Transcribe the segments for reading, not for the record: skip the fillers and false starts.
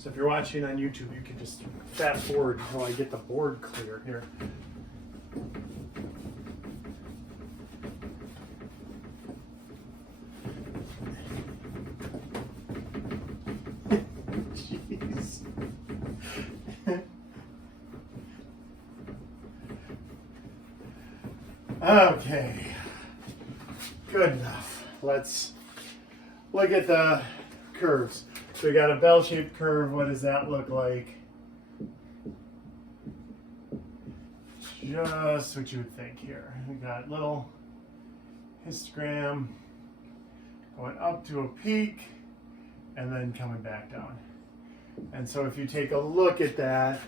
So if you're watching on YouTube, you can just fast forward until I get the board clear here. Jeez. Okay, good enough. Let's look at the curves. So we got a bell-shaped curve. What does that look like? Just what you would think here. We got little histogram going up to a peak and then coming back down. And so if you take a look at that,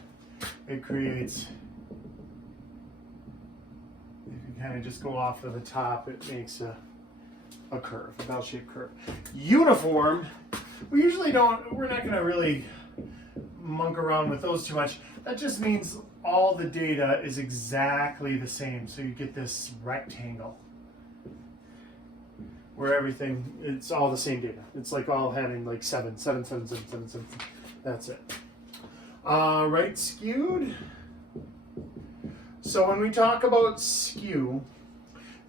it creates, if you kind of just go off of the top, it makes a curve, a bell-shaped curve. Uniform, we usually don't, we're not going to really monk around with those too much. That just means all the data is exactly the same. So you get this rectangle where everything, it's all the same data. It's like all having like 7, 7, 7, 7, 7, 7. That's it. Right skewed. So when we talk about skew,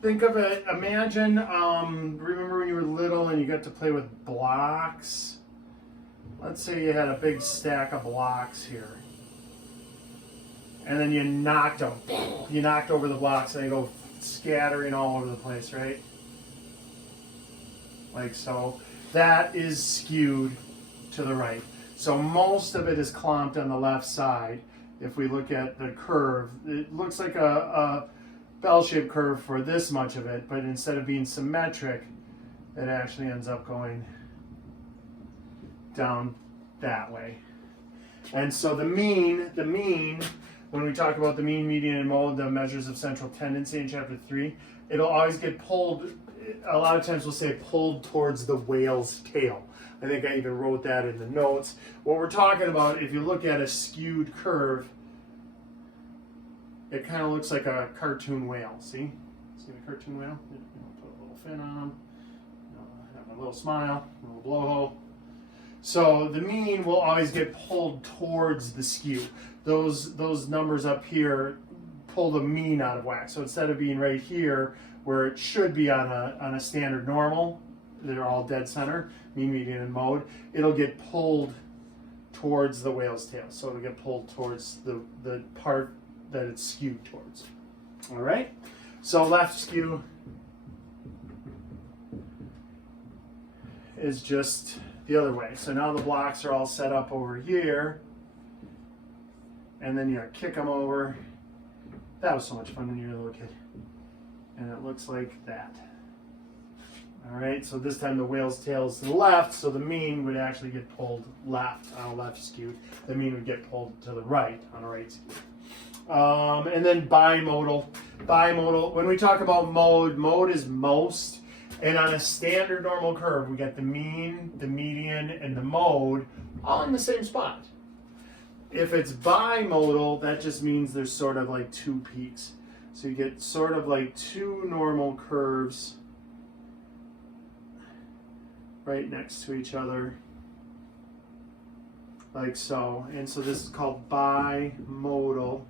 think of it, imagine, remember when you were little and you got to play with blocks? Let's say you had a big stack of blocks here. And then you knocked them. You knocked over the blocks and they go scattering all over the place, right? Like so. That is skewed to the right. So most of it is clumped on the left side. If we look at the curve, it looks like a bell-shaped curve for this much of it, but instead of being symmetric, it actually ends up going down that way. And so the mean, when we talk about the mean, median, and mode, the measures of central tendency in chapter 3, it'll always get pulled, a lot of times we'll say pulled towards the whale's tail. I think I even wrote that in the notes. What we're talking about, if you look at a skewed curve, it kind of looks like a cartoon whale. See the cartoon whale? Put a little fin on him. Have a little smile, a little blowhole. So the mean will always get pulled towards the skew. Those numbers up here pull the mean out of whack. So instead of being right here where it should be on a standard normal, they're all dead center, mean, median, and mode, it'll get pulled towards the whale's tail. So it'll get pulled towards the part that it's skewed towards. All right? So left skew is just the other way. So now the blocks are all set up over here, and then you kick them over. That was so much fun when you were a little kid. And it looks like that. All right, so this time the whale's tail is to the left, so the mean would actually get pulled left on a left skewed. The mean would get pulled to the right on a right skewed. And then bimodal. Bimodal, when we talk about mode is most. And on a standard normal curve, we get the mean, the median, and the mode all in the same spot. If it's bimodal, that just means there's sort of like two peaks. So you get sort of like two normal curves right next to each other, like so. And so this is called bimodal.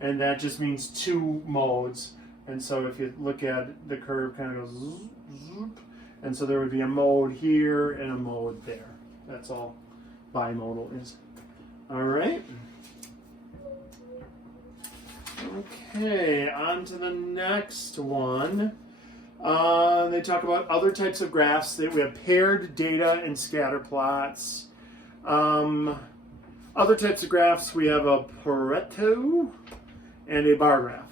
And that just means two modes. And so if you look at the curve, kind of goes zoop, zoop. And so there would be a mode here and a mode there. That's all bimodal is. All right. Okay, on to the next one. They talk about other types of graphs. We have paired data and scatter plots. Other types of graphs, we have a Pareto and a bar graph.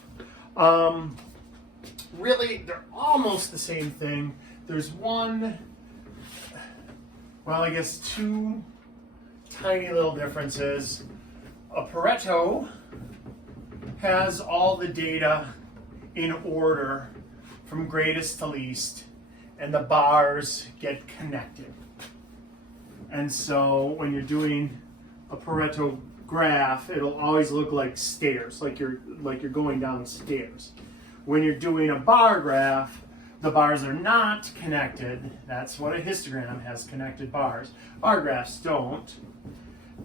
Really, they're almost the same thing. There's one, well, I guess two tiny little differences. A Pareto has all the data in order from greatest to least, and the bars get connected. And so when you're doing a Pareto graph, it'll always look like stairs, like you're going down stairs. When you're doing a bar graph, the bars are not connected. That's what a histogram has, connected bars. Bar graphs don't,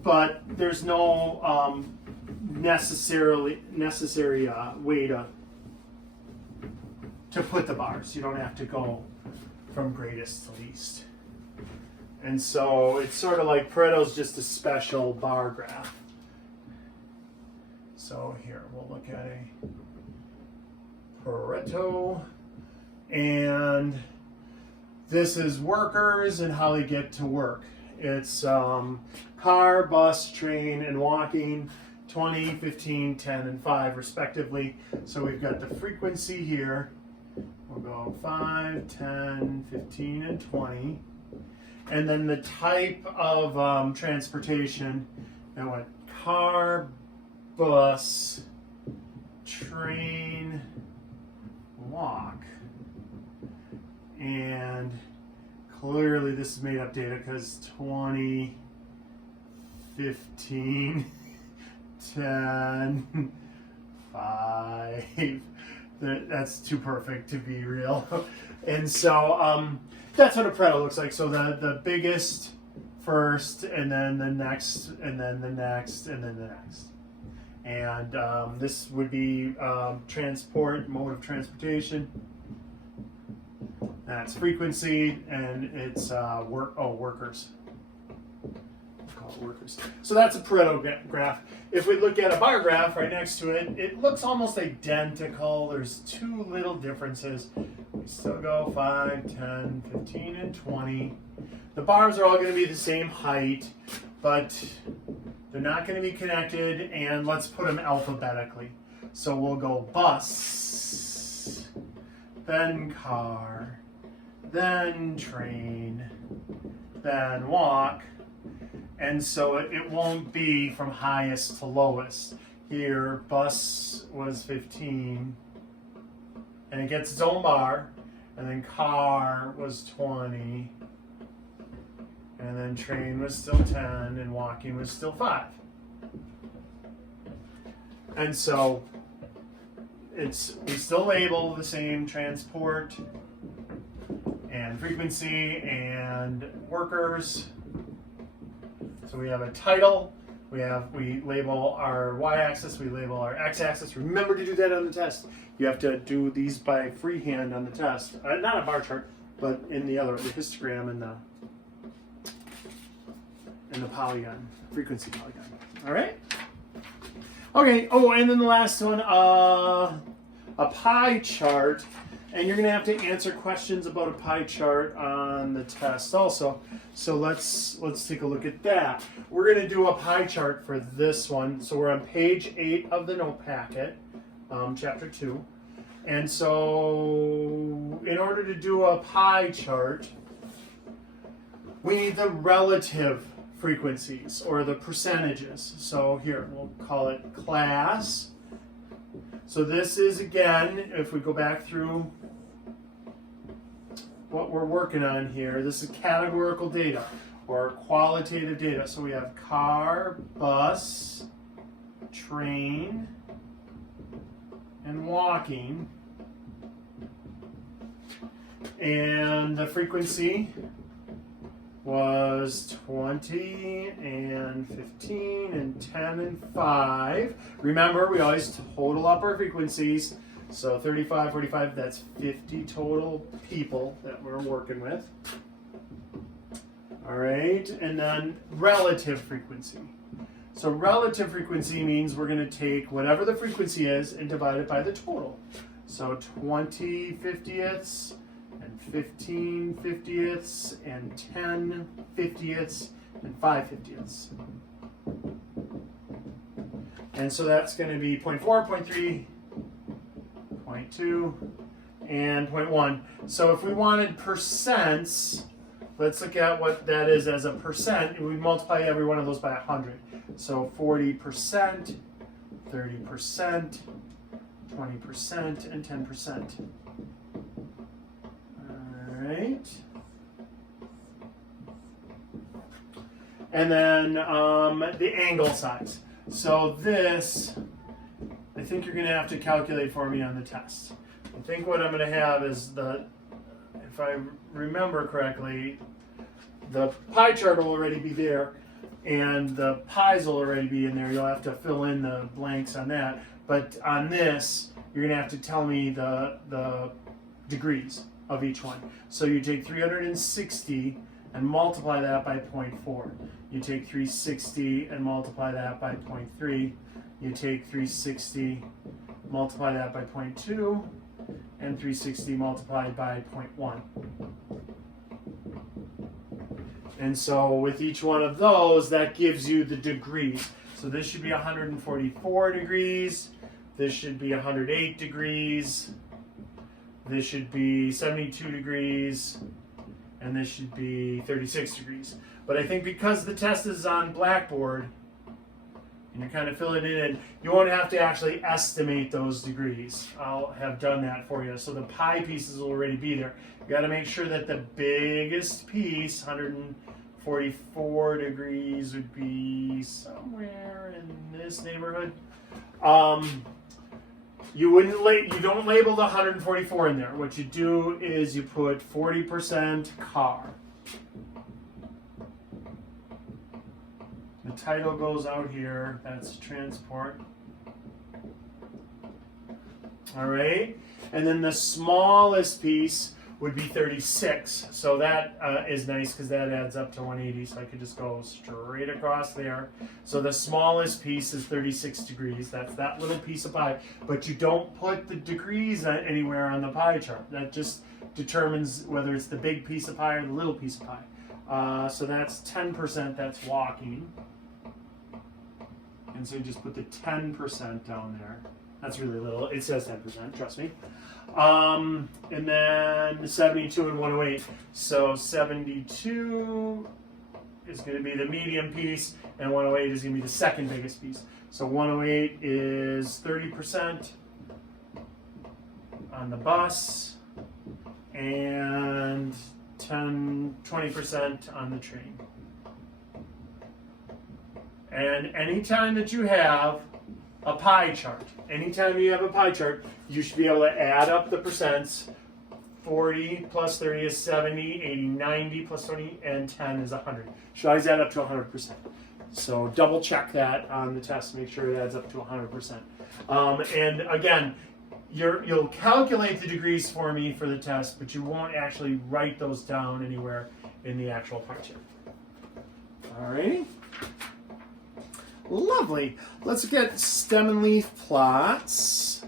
but there's no necessary way to put the bars. You don't have to go from greatest to least. And so it's sort of like Pareto's just a special bar graph. So here, we'll look at a Pareto. And this is workers and how they get to work. It's car, bus, train, and walking, 20, 15, 10, and 5 respectively. So we've got the frequency here. We'll go 5, 10, 15, and 20. And then the type of transportation, I went car, bus, train, walk. And clearly this is made up data because 20, 15, 10, 5, that's too perfect to be real. And so that's what a Pareto looks like. So the biggest first, and then the next, and then the next, and then the next. And this would be transport, mode of transportation. That's frequency, and it's workers. Let's call it workers. So that's a Pareto graph. If we look at a bar graph right next to it, it looks almost identical. There's two little differences. We still go 5, 10, 15, and 20. The bars are all going to be the same height, but they're not going to be connected, and let's put them alphabetically. So we'll go bus, then car, then train, then walk. And so it won't be from highest to lowest. Here, bus was 15, and it gets its own bar, and then car was 20, and then train was still 10, and walking was still 5. And so we still label the same transport and frequency and workers. So we have a title, we label our y-axis, we label our x-axis. Remember to do that on the test. You have to do these by freehand on the test. Not a bar chart, but in the histogram and the polygon, frequency polygon. All right? Okay, oh, and then the last one, a pie chart. And you're going to have to answer questions about a pie chart on the test also. So let's take a look at that. We're going to do a pie chart for this one. So we're on page 8 of the note packet, chapter 2. And so in order to do a pie chart, we need the relative frequencies or the percentages. So here, we'll call it class. So this is, again, if we go back through what we're working on here, this is categorical data or qualitative data. So we have car, bus, train, and walking. And the frequency was 20 and 15 and 10 and 5. Remember, we always total up our frequencies. So 35, 45, that's 50 total people that we're working with. All right, and then relative frequency. So relative frequency means we're going to take whatever the frequency is and divide it by the total. So 20 50ths, and 15 50ths, and 10 50ths, and 5 50ths. And so that's going to be 0.4, 0.3, 0.2, and 0.1. So if we wanted percents, let's look at what that is as a percent. We multiply every one of those by 100. So 40%, 30%, 20%, and 10%. All right. And then the angle size. So this, I think you're going to have to calculate for me on the test. I think what I'm going to have is the if I remember correctly, the pie chart will already be there, and the pies will already be in there. You'll have to fill in the blanks on that. But on this, you're going to have to tell me the degrees of each one. So you take 360 and multiply that by 0.4. You take 360 and multiply that by 0.3. You take 360, multiply that by 0.2, and 360 multiplied by 0.1. And so with each one of those, that gives you the degrees. So this should be 144 degrees. This should be 108 degrees. This should be 72 degrees. And this should be 36 degrees. But I think because the test is on Blackboard, and you're kind of filling it in, you won't have to actually estimate those degrees. I'll have done that for you. So the pie pieces will already be there. You got to make sure that the biggest piece, 144 degrees, would be somewhere in this neighborhood. You don't label the 144 in there. What you do is you put 40% car. The title goes out here. That's transport. All right. And then the smallest piece would be 36. So that is nice because that adds up to 180. So I could just go straight across there. So the smallest piece is 36 degrees. That's that little piece of pie. But you don't put the degrees anywhere on the pie chart. That just determines whether it's the big piece of pie or the little piece of pie. So that's 10%. That's walking. And so you just put the 10% down there. That's really little. It says 10%, trust me. And then 72 and 108. So 72 is going to be the medium piece, and 108 is going to be the second biggest piece. So 108 is 30% on the bus, and 20% on the train. And anytime that you have a pie chart, you should be able to add up the percents. 40 plus 30 is 70, 80, 90 plus 20, and 10 is 100. Should always add up to 100%. So double check that on the test, make sure it adds up to 100%. And again, you'll calculate the degrees for me for the test, but you won't actually write those down anywhere in the actual pie chart. All right. Lovely. Let's get stem and leaf plots.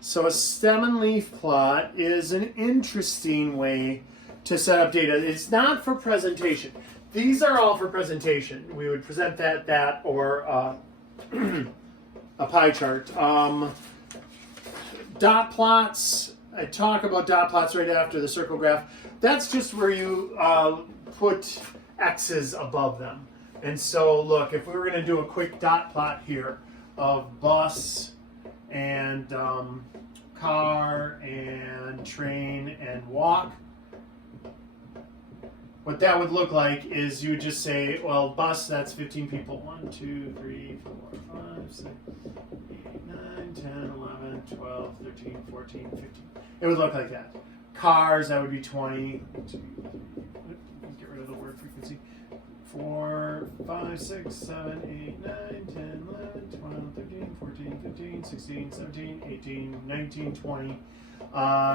So a stem and leaf plot is an interesting way to set up data. It's not for presentation. These are all for presentation. We would present that or a pie chart. Dot plots, I talk about dot plots right after the circle graph. That's just where you put X's above them. And so look, if we were going to do a quick dot plot here of bus and car and train and walk, what that would look like is you would just say, well, bus, that's 15 people. 1, 2, 3, 4, 5, 6, 8, 9, 10, 11, 12, 13, 14, 15. It would look like that. Cars, that would be 20. 2, 3, get rid of the word frequency. 4, 5, 6, 7, 8, 9, 10, 11, 12, 13, 14, 15, 16, 17, 18, 19, 20.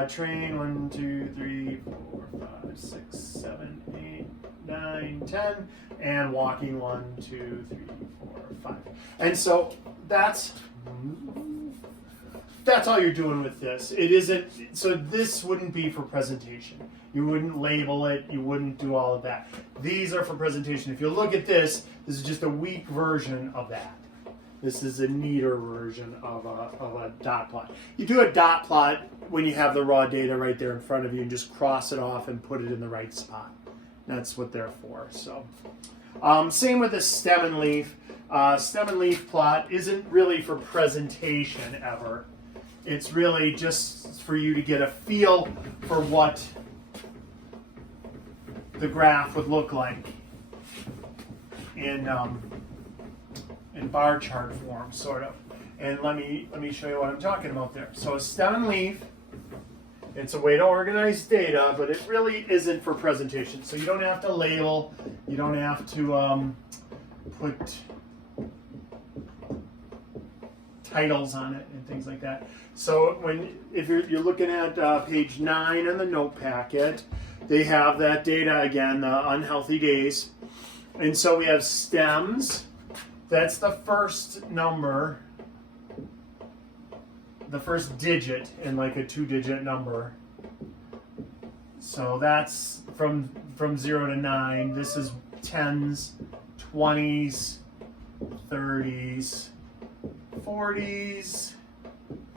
Train, 1, 2, 3, 4, 5, 6, 7, 8, 9, 10. And walking, 1, 2, 3, 4, 5. And so that's all you're doing with this. It isn't, so this wouldn't be for presentation. You wouldn't label it, you wouldn't do all of that. These are for presentation. If you look at this is just a weak version of that. This is a neater version of a dot plot. You do a dot plot when you have the raw data right there in front of you and just cross it off and put it in the right spot. That's what they're for. So, same with the stem and leaf. Stem and leaf plot isn't really for presentation ever. It's really just for you to get a feel for what the graph would look like in bar chart form, sort of. And let me show you what I'm talking about there. So a stem and leaf It's a way to organize data, but it really isn't for presentation. So you don't have to label, you don't have to put titles on it and things like that. So if you're looking at page 9 in the note packet, they have that data again, the unhealthy days. And so we have stems. That's the first number, the first digit in like a 2-digit number. So that's from 0 to 9. This is 10s, 20s, 30s, 40s,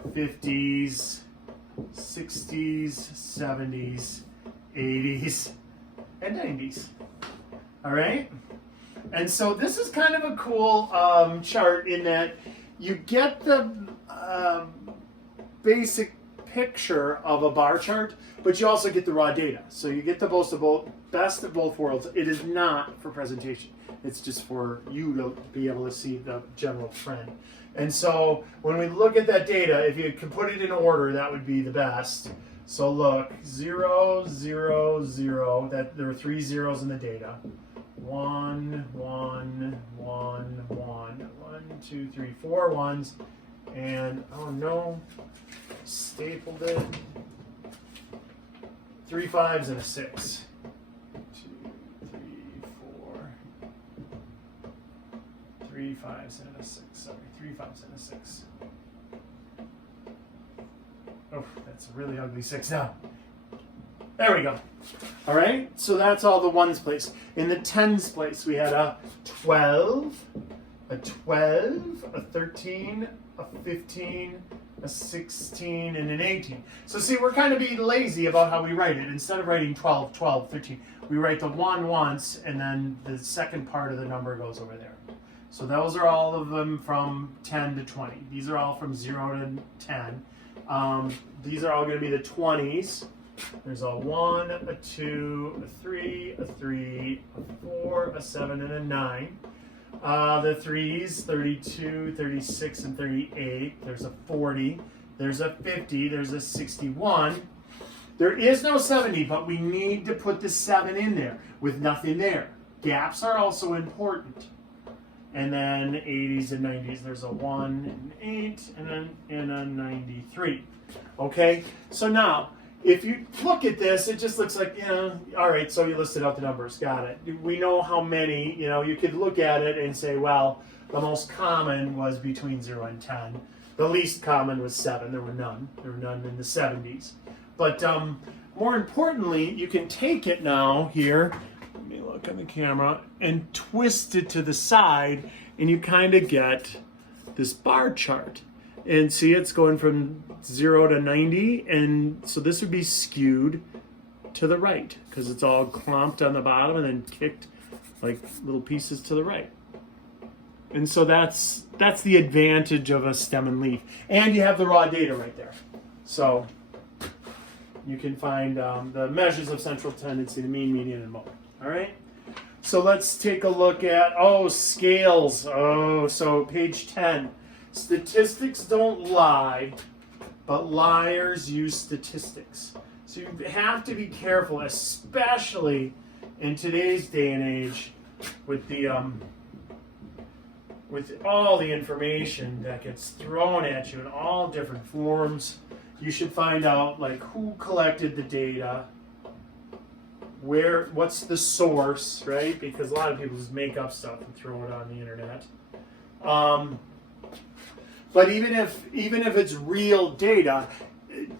50s, 60s, 70s, 80s, and 90s. All right? And so this is kind of a cool chart in that you get the basic picture of a bar chart, but you also get the raw data. So you get the best of both worlds. It is not for presentation. It's just for you to be able to see the general trend. And so when we look at that data, if you can put it in order, that would be the best. So look, 0, 0, 0, that there are 3 zeros in the data. 1, 1, 1, 1, 1, 2, 3, 4 ones, and oh no, stapled it. 3 5s and a 6. 2, 3, 4. 3 5s and a 6. Sorry, 3 5s and a 6. Oh, that's a really ugly 6 now. There we go. All right, so that's all the ones place. In the tens place, we had a 12, a 12, a 13, a 15, a 16, and an 18. So see, we're kind of being lazy about how we write it. Instead of writing 12, 12, 13, we write the 1 once, and then the second part of the number goes over there. So those are all of them from 10 to 20. These are all from 0 to 10. These are all going to be the 20s. There's a 1, a 2, a 3, a 3, a 4, a 7, and a 9. The 3s, 32, 36, and 38. There's a 40. There's a 50. There's a 61. There is no 70, but we need to put the 7 in there with nothing there. Gaps are also important. And then 80s and 90s. There's a 1, an 8, and a 93. Okay? So now, if you look at this, it just looks like, all right, so you listed out the numbers. Got it. We know how many, you could look at it and say, well, the most common was between 0 and 10. The least common was 7. There were none. There were none in the 70s. But more importantly, you can take it now here, let me look on the camera, and twist it to the side, and you kind of get this bar chart. And see, it's going from 0 to 90, and so this would be skewed to the right because it's all clumped on the bottom and then kicked like little pieces to the right. And so that's the advantage of a stem and leaf. And you have the raw data right there. So you can find the measures of central tendency, the mean, median, and mode. All right? So let's take a look at, scales. So page 10. Statistics don't lie, but liars use statistics. So you have to be careful, especially in today's day and age with the with all the information that gets thrown at you in all different forms. You should find out like who collected the data, what's the source, right? Because a lot of people just make up stuff and throw it on the internet. But even if it's real data,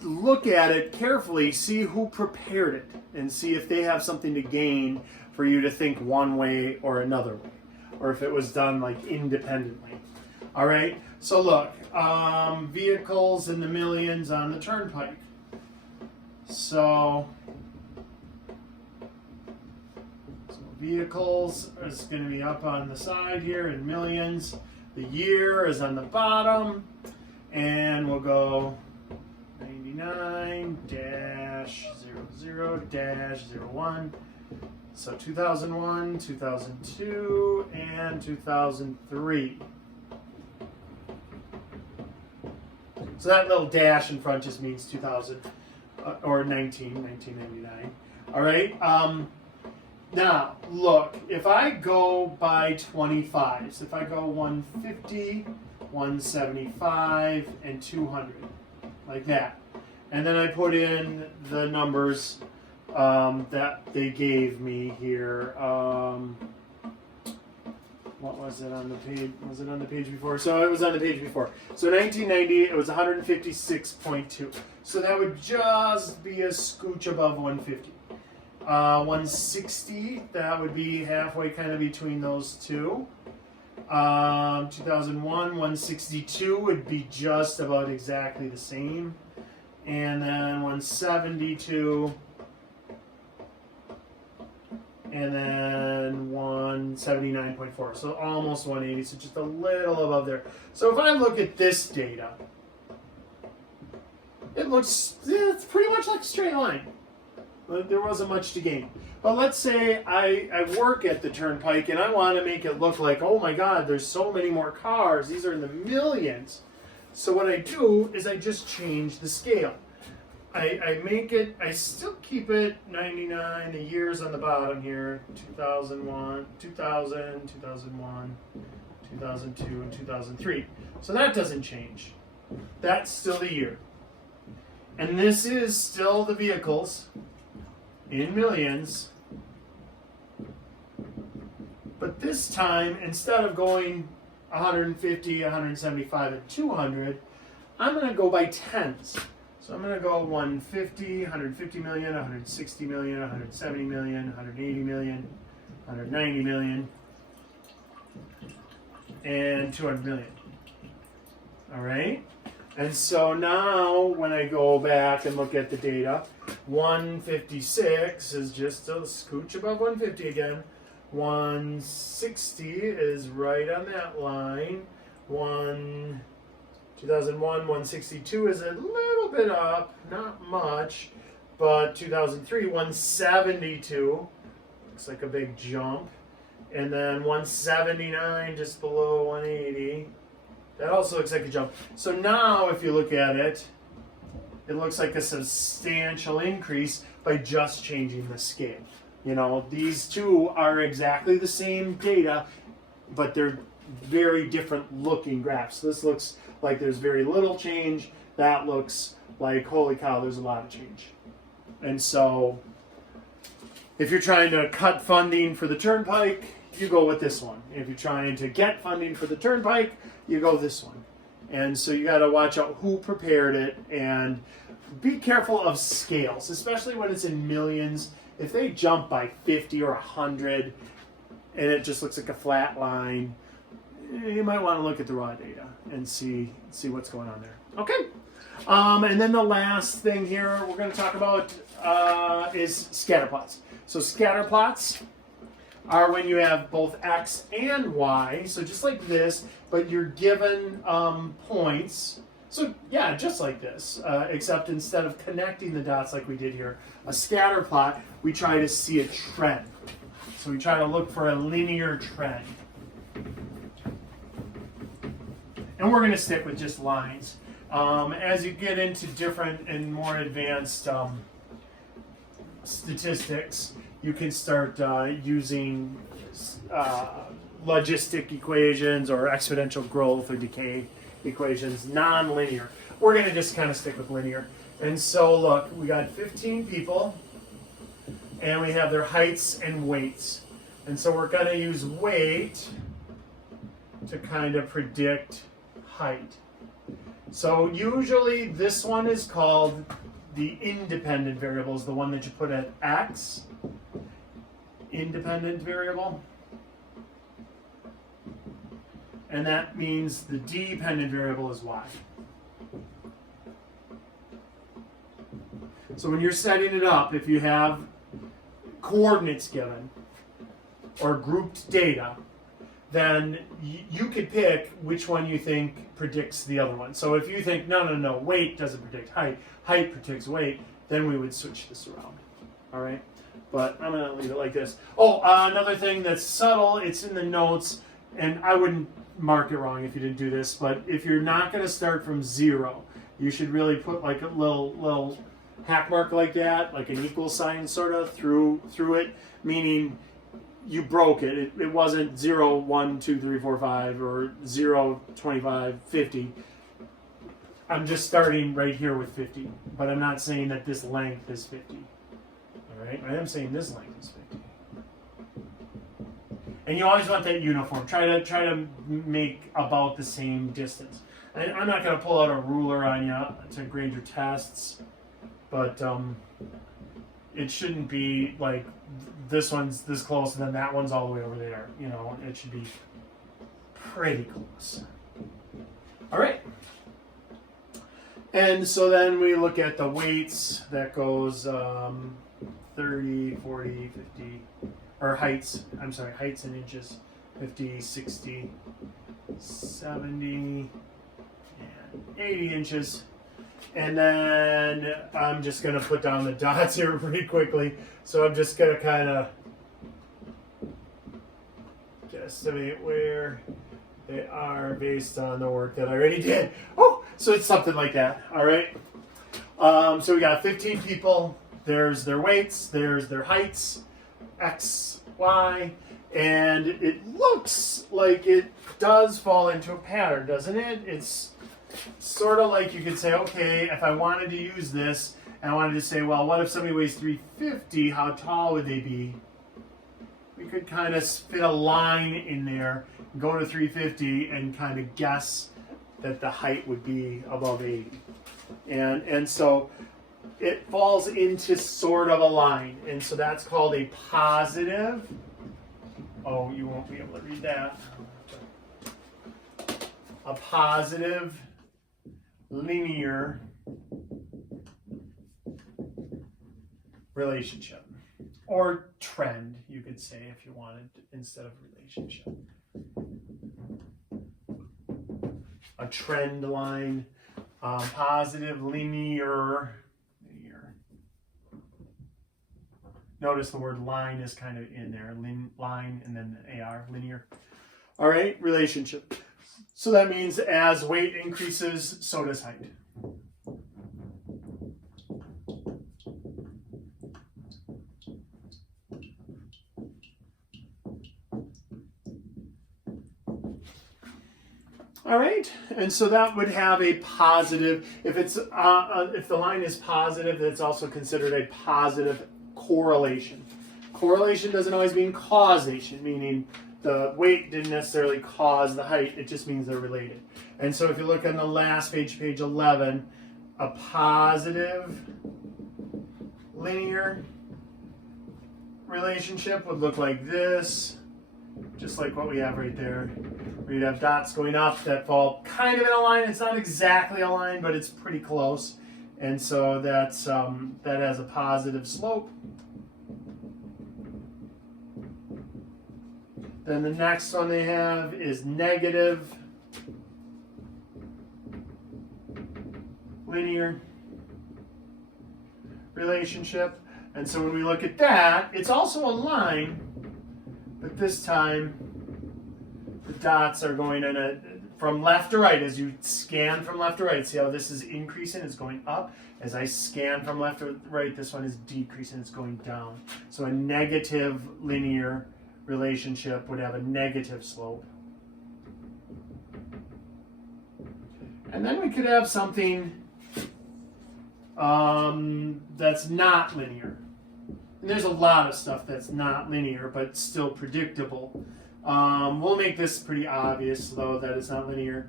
look at it carefully, see who prepared it, and see if they have something to gain for you to think one way or another way, or if it was done like independently. All right, so look, vehicles in the millions on the turnpike. So vehicles is going to be up on the side here in millions. The year is on the bottom, and we'll go 99-00-01. So 2001, 2002, and 2003. So that little dash in front just means 2000. or 1999. All right. Now, look, if I go by 25s, if I go 150, 175, and 200, like that, and then I put in the numbers that they gave me here. What was it on the page? Was it on the page before? So it was on the page before. So 1990, it was 156.2. So that would just be a scooch above 150. 160, that would be halfway kind of between those two. 2001, 162 would be just about exactly the same. And then 172. And then 179.4, so almost 180, so just a little above there. So if I look at this data, it looks, it's pretty much like a straight line. There wasn't much to gain. But let's say I work at the Turnpike and I want to make it look like, oh my God, there's so many more cars. These are in the millions. So what I do is I just change the scale. I make it, I still keep it 99, the years on the bottom here, 2001, 2000, 2001, 2002, and 2003. So that doesn't change. That's still the year. And this is still the vehicles in millions. But this time, instead of going 150, 175, and 200, I'm going to go by tens. So I'm going to go 150, 150 million, 160 million, 170 million, 180 million, 190 million, and 200 million. All right? And so now when I go back and look at the data, 156 is just a scooch above 150 again. 160 is right on that line. 2001, 162 is a little bit up, not much, but 2003, 172, looks like a big jump, and then 179 just below 180, that also looks like a jump. So now if you look at it, it looks like a substantial increase by just changing the scale. You know, these two are exactly the same data, but they're very different looking graphs. This looks like there's very little change. That looks like, holy cow, there's a lot of change. And so if you're trying to cut funding for the Turnpike, you go with this one. If you're trying to get funding for the Turnpike, you go this one. And so you got to watch out who prepared it and be careful of scales, especially when it's in millions. If they jump by 50 or 100 and it just looks like a flat line, you might want to look at the raw data and see what's going on there. Okay. And then the last thing here we're going to talk about is scatter plots. So scatter plots are when you have both X and Y, so just like this, but you're given points. So yeah, just like this, except instead of connecting the dots like we did here, a scatter plot, we try to see a trend. So we try to look for a linear trend. And we're going to stick with just lines. As you get into different and more advanced statistics, you can start using logistic equations or exponential growth or decay equations, non-linear. We're going to just kind of stick with linear. And so look, we got 15 people, and we have their heights and weights. And so we're going to use weight to kind of predict height. So usually this one is called the independent variable, is the one that you put at X. Independent variable. And that means the dependent variable is Y. So when you're setting it up, if you have coordinates given or grouped data, then you could pick which one you think predicts the other one. So if you think, no, weight doesn't predict height, height predicts weight, then we would switch this around. All right? But I'm going to leave it like this. Oh, another thing that's subtle, it's in the notes, and I wouldn't mark it wrong if you didn't do this, but if you're not going to start from 0, you should really put like a little hack mark like that, like an equal sign sort of through it, meaning you broke it. It wasn't 0, 1, 2, 3, 4, 5 or 0, 25, 50. I'm just starting right here with 50, but I'm not saying that this length is 50. All right, I am saying this length is 50. And you always want that uniform. Try to make about the same distance. And I'm not going to pull out a ruler on you to grade your tests, but it shouldn't be like this one's this close and then that one's all the way over there. You know, it should be pretty close. All right. And so then we look at the weights. That goes 30, 40, 50, or heights. I'm sorry, heights in inches. 50, 60, 70, and 80 inches. And then I'm just going to put down the dots here pretty quickly. So I'm just going to kind of guesstimate where they are based on the work that I already did. Oh, so it's something like that. All right. So we got 15 people. There's their weights. There's their heights, X, Y. And it looks like it does fall into a pattern, doesn't it? It's sort of like you could say, okay, if I wanted to use this, and I wanted to say, well, what if somebody weighs 350, how tall would they be? We could kind of fit a line in there, go to 350, and kind of guess that the height would be above 80. And so it falls into sort of a line, and so that's called a positive. Oh, you won't be able to read that. A positive linear relationship, or trend, you could say, if you wanted, instead of relationship. A trend line, positive linear. Notice the word line is kind of in there, line, and then the AR, linear. All right, relationship. So that means as weight increases, so does height. All right, and so that would have a positive. If it's if the line is positive, that's also considered a positive correlation. Correlation doesn't always mean causation, meaning the weight didn't necessarily cause the height. It just means they're related. And so if you look on the last page, page 11, a positive linear relationship would look like this, just like what we have right there. Where you'd have dots going up that fall kind of in a line. It's not exactly a line, but it's pretty close. And so that's that has a positive slope. Then the next one they have is negative linear relationship. And so when we look at that, it's also a line, but this time the dots are going in from left to right. As you scan from left to right, see how this is increasing, it's going up. As I scan from left to right, this one is decreasing, it's going down. So a negative linear relationship would have a negative slope. And then we could have something that's not linear. And there's a lot of stuff that's not linear, but still predictable. We'll make this pretty obvious, though, that it's not linear.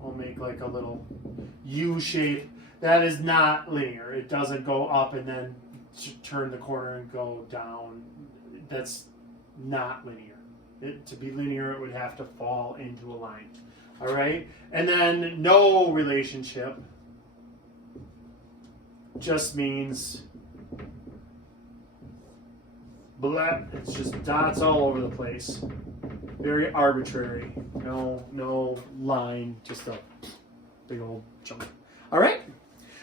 We'll make like a little U shape. That is not linear. It doesn't go up and then turn the corner and go down. That's not linear. To be linear, it would have to fall into a line. All right? And then no relationship just means black. It's just dots all over the place. Very arbitrary. No line, just a big old chunk. All right?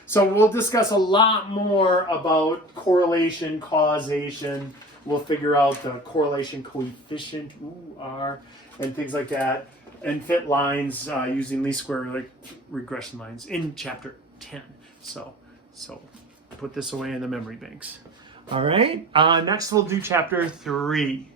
So we'll discuss a lot more about correlation, causation. We'll figure out the correlation coefficient, R, and things like that, and fit lines using least square regression lines in chapter 10. So put this away in the memory banks. All right, next we'll do chapter 3.